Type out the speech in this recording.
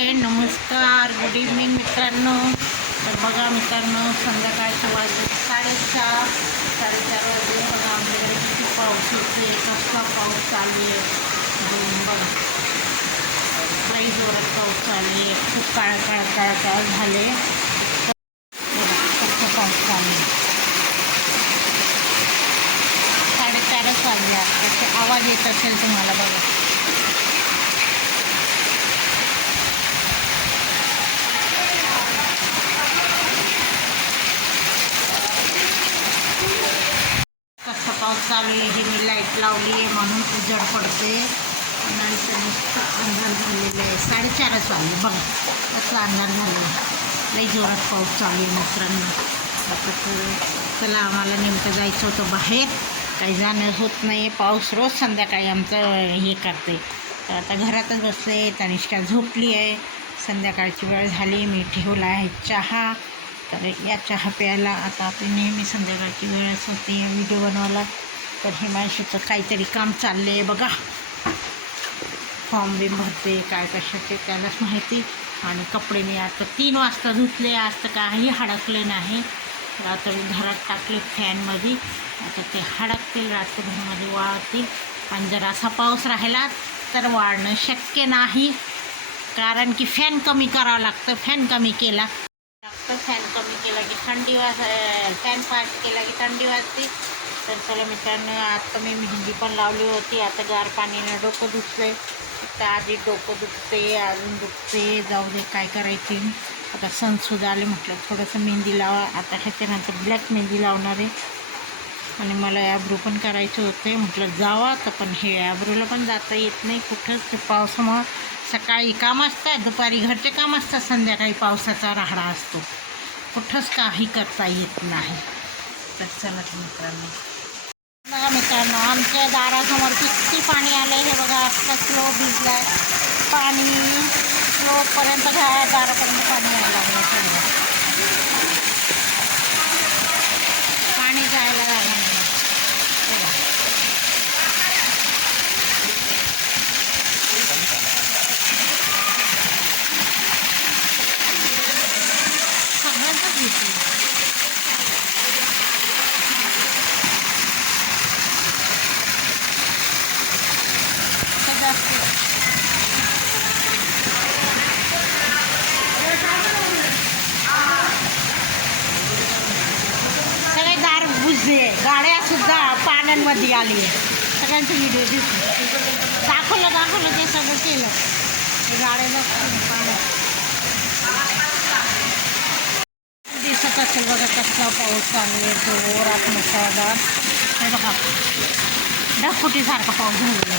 नमस्कार good evening मित्रांनो। तर बघा मित्रांनो, संध्याकाळचे वाजले साडेचार साडेचार वाजले. बघा, आमच्याकडे किती पाऊस येते पाऊस चालू बघून बघा लई जोरात पाऊस चालू आहे. खूप काळ काळ काळ काळ झाले. पाऊस चालू आहे. साडेचारच आवाज़ येत असेल तुम्हाला, बघा. चालू आहे हे मी लाइट लावली आहे म्हणून उजड पडते. नाही नुसतं अंधार झालेलं आहे. साडेचारच वाजले. बघा कसं अंधार झाला लई जोरात पाऊस चालू आहे मित्रांनो. आता चला आम्हाला नेमकं जायचं होतं बाहेर. काही जाणं होत नाही पाऊस रोज संध्याकाळी आमचं हे करते. तर आता घरातच बसले तनिष्का झोपली आहे. संध्याकाळची वेळ झाली. मी ठेवला आहे चहा. तर या चहा प्यायला आता आपली नेहमी संध्याकाळची वेळच होती व्हिडिओ बनवायला तर हिमांशूचं काहीतरी काम चाललं आहे बघा. फॉर्म बिम भरते काय कशाचे त्यालाच माहिती. आणि कपडे मी आता तीन वाजता धुतले आज तर काही हडकले नाही. रात्री घरात टाकले फॅनमध्ये. आता ते हडकतील रात्रभरमध्ये वाळतील. आणि जर असा पाऊस राहिला तर वाळणं शक्य नाही. कारण की फॅन कमी करावं लागतं फॅन कमी केला. लागतं फॅन कमी केला की थंडी वाज फॅन फास्ट केला की थंडी वाजते. तर चला मित्रांनो आता मी मेहंदी पण लावली होती. आता गार पाणीने डोकं दुखते तर आधी डोकं दुखते अजून दुखते जाऊ दे काय करायचे? आता सणसुद्धा आले म्हटलं थोडंसं मेहंदी लावा. आता ह्याच्यानंतर ब्लॅक मेहंदी लावणार आहे. आणि मला ॲब्रो पण करायचे होते म्हटलं जावा तर पण हे ॲब्रोला पण जाता येत नाही कुठंच. ते पावसामुळं सकाळी काम असतात दुपारी घरचे काम असतात संध्याकाळी पावसाचा राहडा असतो. कुठंच काही करता येत नाही. तर चला मित्रांनी मित्रांनो. मित्रांनो आमच्या दारासमोर किती पाणी आलं हे बघा. आत्ता स्लो भिजला आहे पाणी स्लोपर्यंत घ्या दारापर्यंत पाणी आलं लागलं समजा पाणी जायला जागा नाही बघा. सगळ्यांचंच घेतलं सगळे दार गाड्यासुद्धा गाड्या सुद्धा पाण्यांमध्ये आली. सगळ्यांचे व्हिडिओ दिसले. दाखवलं दाखवलं ते सगळं केलं. ते गाड्याला पाण्यात दिसत असेल बघा कसला पाऊस चालू आहे जोरात मुसळधार हे बघा. ढगफुटीसारखा पाऊस झालेला